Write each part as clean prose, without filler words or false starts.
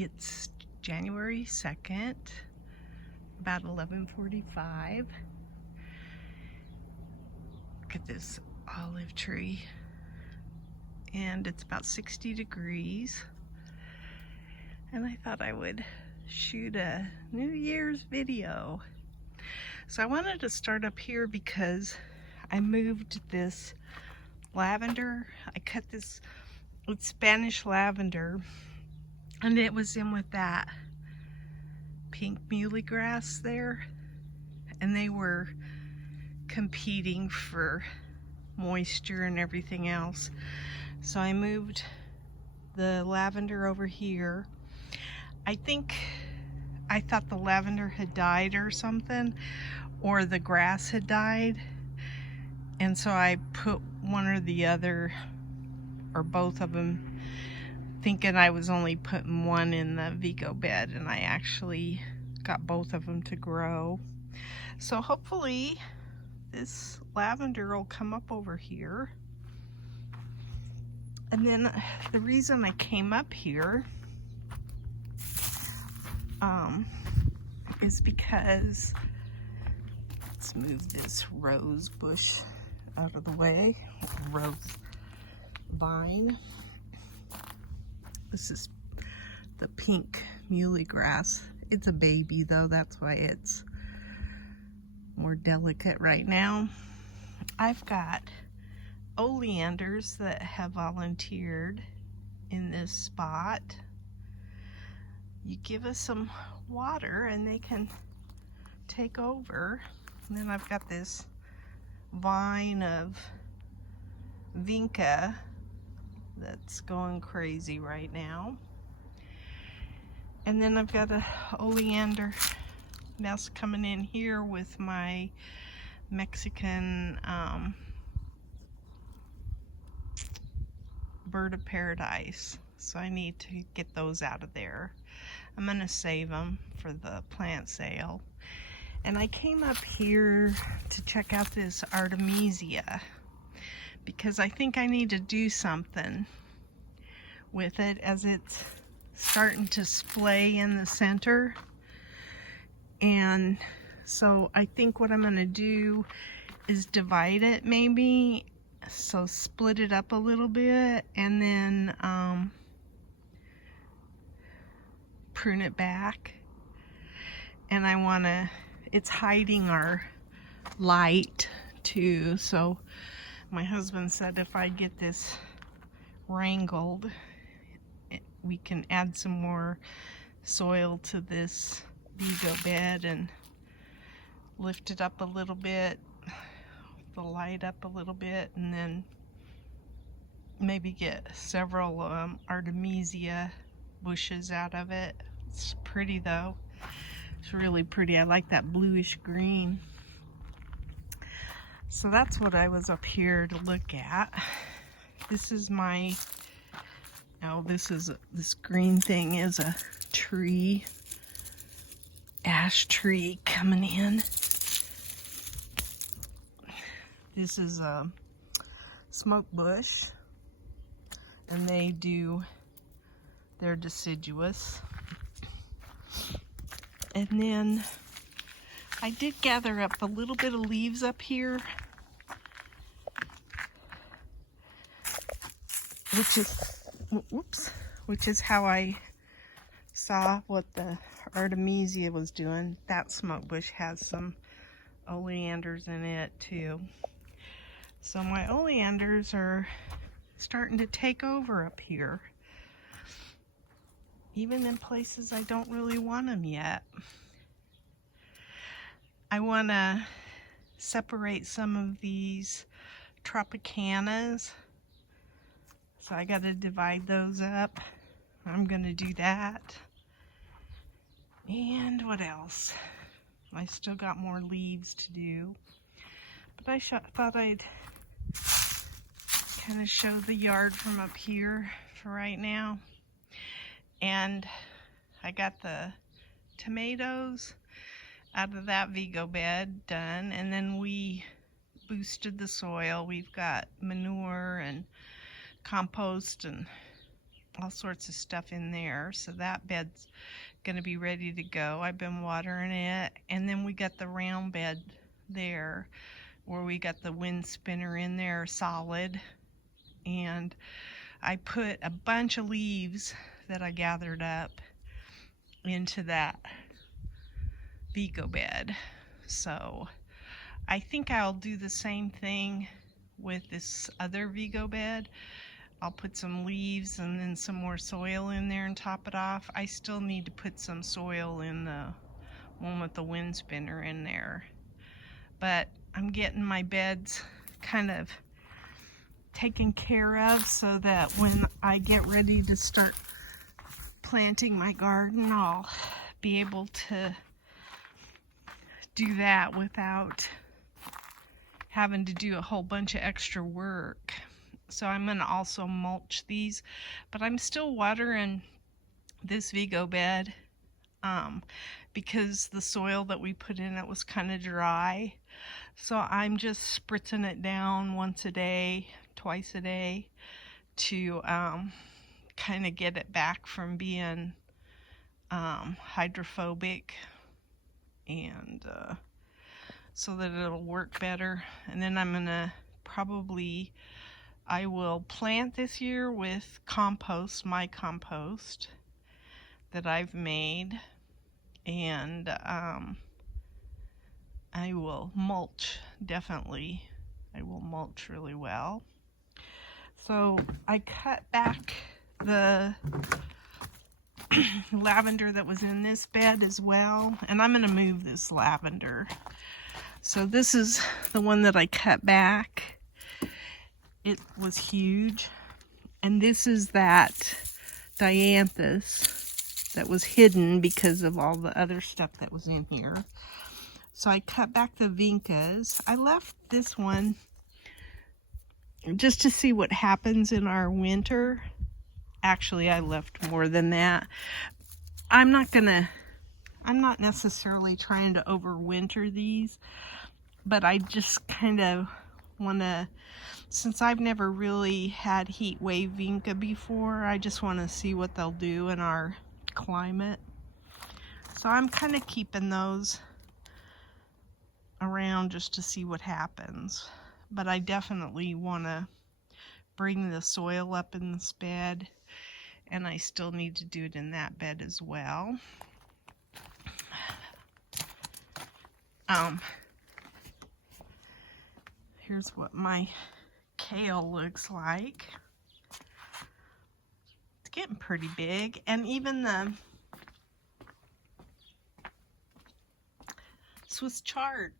It's January 2nd, about 11:45. Look at this olive tree. And it's about 60 degrees. And I thought I would shoot a New Year's video. So I wanted to start up here because I moved this lavender. I cut this with Spanish lavender, and it was in with that pink muley grass there, and they were competing for moisture and everything else. So I moved the lavender over here. I thought the lavender had died or something, or the grass had died, and so I put one or the other or both of them, thinking I was only putting one in the Vego bed, and I actually got both of them to grow. So hopefully this lavender will come up over here. And then the reason I came up here is because, let's move this rose bush out of the way, rose vine. This is the pink muley grass. It's a baby though, that's why it's more delicate right now. I've got oleanders that have volunteered in this spot. You give us some water and they can take over. And then I've got this vine of vinca that's going crazy right now. And then I've got a oleander nest coming in here with my Mexican bird of paradise. So I need to get those out of there. I'm gonna save them for the plant sale. And I came up here to check out this Artemisia because I think I need to do something with it, as it's starting to splay in the center. And so I think what I'm gonna do is divide it maybe, so split it up a little bit, and then prune it back. And I wanna, it's hiding our light too, so my husband said if I get this wrangled, we can add some more soil to this Vego bed and lift it up a little bit, the light up a little bit, and then maybe get several Artemisia bushes out of it. It's pretty though. It's really pretty. I like that bluish green. So that's what I was up here to look at. This is my, oh, this green thing is a tree, ash tree coming in. This is a smoke bush, and they're deciduous. And then I did gather up a little bit of leaves up here, which is how I saw what the Artemisia was doing. That smoke bush has some oleanders in it too. So my oleanders are starting to take over up here, even in places I don't really want them yet. I want to separate some of these Tropicanas, so I got to divide those up. I'm going to do that. And what else? I still got more leaves to do, but I thought I'd kind of show the yard from up here for right now. And I got the tomatoes out of that Vego bed done, and then we boosted the soil. We've got manure and compost and all sorts of stuff in there. So that bed's gonna be ready to go. I've been watering it. And then we got the round bed there where we got the wind spinner in there solid. And I put a bunch of leaves that I gathered up into that Vego bed. So I think I'll do the same thing with this other Vego bed. I'll put some leaves and then some more soil in there and top it off. I still need to put some soil in the one with the wind spinner in there. But I'm getting my beds kind of taken care of so that when I get ready to start planting my garden, I'll be able to do that without having to do a whole bunch of extra work. So I'm going to also mulch these, but I'm still watering this Vego bed because the soil that we put in it was kind of dry. So I'm just spritzing it down once a day, twice a day to kind of get it back from being hydrophobic, and so that it'll work better. And then I'm gonna I will plant this year with compost, my compost that I've made, and I will mulch, definitely. I will mulch really well. So I cut back the lavender that was in this bed as well, and I'm going to move this lavender. So this is the one that I cut back. It was huge, and this is that dianthus that was hidden because of all the other stuff that was in here. So I cut back the vincas. I left this one just to see what happens in our winter. Actually, I left more than that. I'm not necessarily trying to overwinter these, but I just kind of want to, since I've never really had heat wave vinca before, I just want to see what they'll do in our climate. So I'm kind of keeping those around just to see what happens. But I definitely want to bring the soil up in this bed, and I still need to do it in that bed as well. Here's what my kale looks like. It's getting pretty big, and even the Swiss chard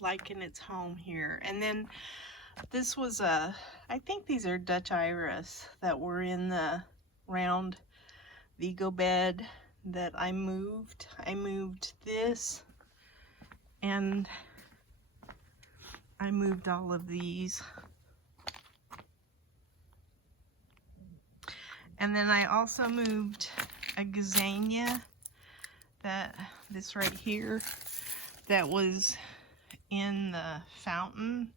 liking its home here. And then this was I think these are Dutch iris that were in the round Vego bed that I moved. I moved this, and I moved all of these. And then I also moved a gazania, this right here, that was in the fountain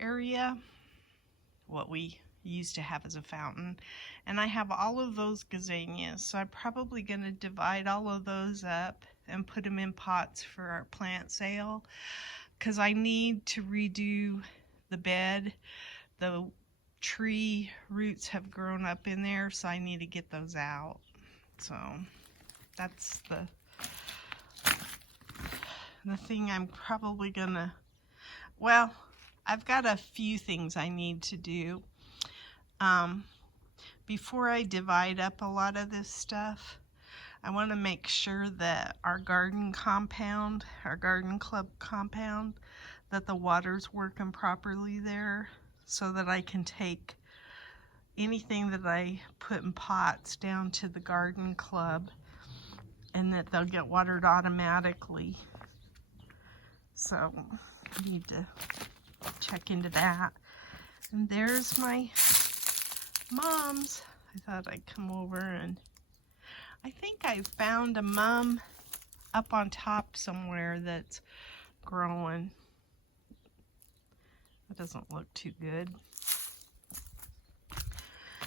area, what we used to have as a fountain. And I have all of those gazanias, so I'm probably going to divide all of those up and put them in pots for our plant sale, because I need to redo the bed. The tree roots have grown up in there, so I need to get those out. So that's the thing I'm probably gonna, well, I've got a few things I need to do before I divide up a lot of this stuff. I want to make sure that our garden compound, our garden club compound, that the water's working properly there, so that I can take anything that I put in pots down to the garden club, and that they'll get watered automatically. So I need to check into that. And there's my mums. I thought I'd come over, and I think I found a mum up on top somewhere that's growing. That doesn't look too good.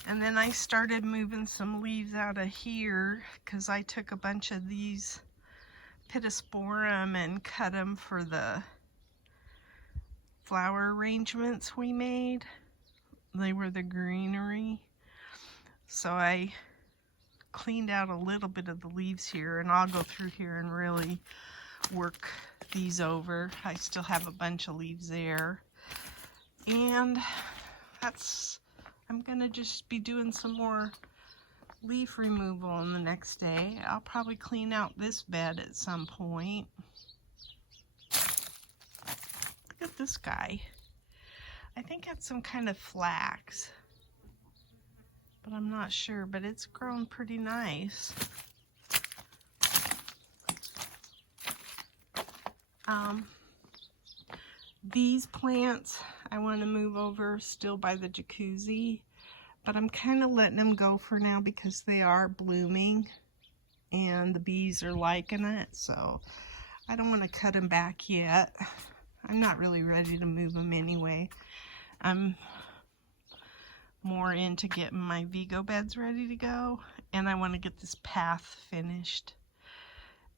And then I started moving some leaves out of here because I took a bunch of these pittosporum and cut them for the flower arrangements we made. They were the greenery. So I cleaned out a little bit of the leaves here, and I'll go through here and really work these over. I still have a bunch of leaves there. And I'm gonna just be doing some more leaf removal on the next day. I'll probably clean out this bed at some point. Look at this guy. I think it's some kind of flax, but I'm not sure, but it's grown pretty nice. These plants I want to move over still by the jacuzzi, but I'm kind of letting them go for now because they are blooming and the bees are liking it, so I don't want to cut them back yet. I'm not really ready to move them anyway. I'm more into getting my Vego beds ready to go, and I want to get this path finished.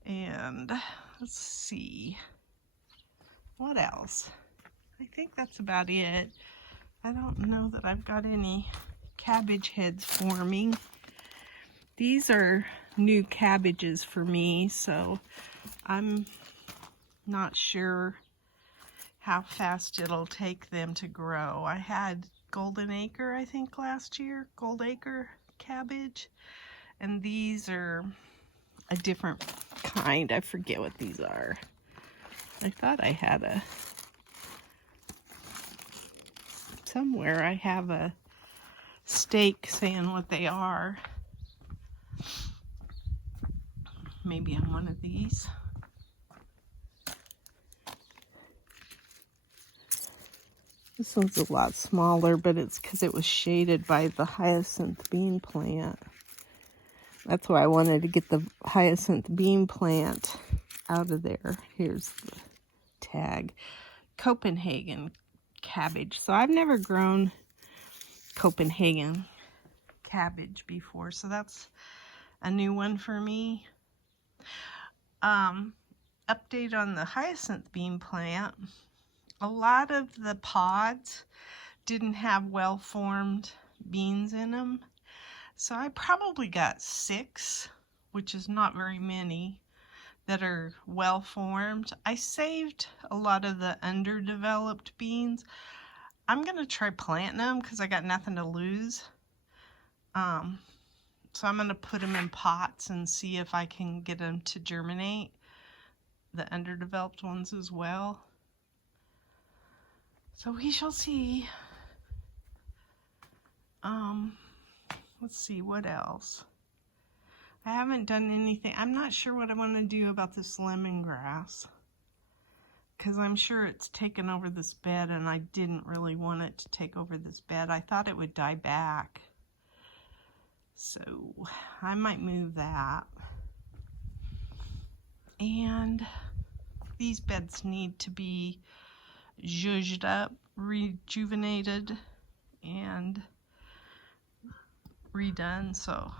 And let's see, what else? I think that's about it. I don't know that I've got any cabbage heads forming. These are new cabbages for me, so I'm not sure how fast it'll take them to grow. I had Golden Acre, I think, last year, Gold Acre cabbage, and these are a different kind. I forget what these are. I thought I had somewhere I have a stake saying what they are. Maybe on one of these. This one's a lot smaller, but it's because it was shaded by the hyacinth bean plant. That's why I wanted to get the hyacinth bean plant out of there. Here's the tag. Copenhagen cabbage. So I've never grown Copenhagen cabbage before, so that's a new one for me. Update on the hyacinth bean plant. A lot of the pods didn't have well-formed beans in them, so I probably got 6, which is not very many, that are well-formed. I saved a lot of the underdeveloped beans. I'm gonna try planting them because I got nothing to lose. So I'm gonna put them in pots and see if I can get them to germinate, the underdeveloped ones as well. So we shall see. Let's see, what else? I haven't done anything. I'm not sure what I want to do about this lemongrass, because I'm sure it's taken over this bed, and I didn't really want it to take over this bed. I thought it would die back. So I might move that. And these beds need to be zhuzhed up, rejuvenated, and redone. So,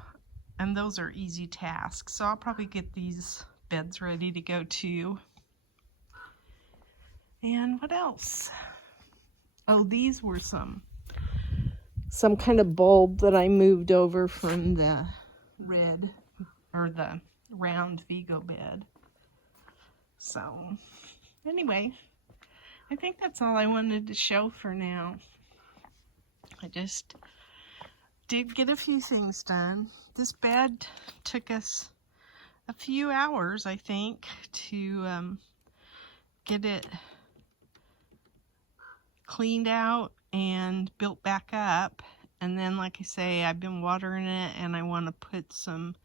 and those are easy tasks. So I'll probably get these beds ready to go too. And what else? Oh, these were some kind of bulb that I moved over from the red, or the round Vego bed. So anyway, I think that's all I wanted to show for now. I just did get a few things done. This bed took us a few hours, I think, to get it cleaned out and built back up. And then, like I say, I've been watering it, and I want to put some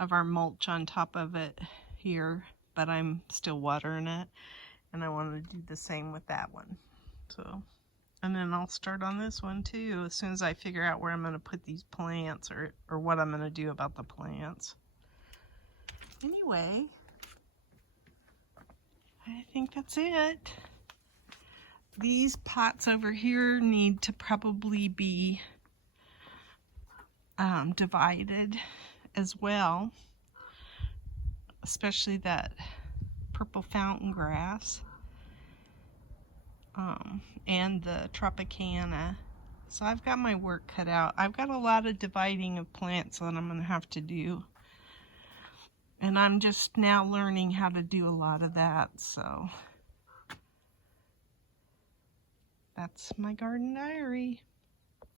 of our mulch on top of it here, but I'm still watering it, and I want to do the same with that one. So, and then I'll start on this one too as soon as I figure out where I'm going to put these plants, or what I'm going to do about the plants. Anyway, I think that's it. These pots over here need to probably be divided as well, especially that purple fountain grass and the Tropicana. So I've got my work cut out. I've got a lot of dividing of plants that I'm going to have to do. And I'm just now learning how to do a lot of that. So that's my garden diary.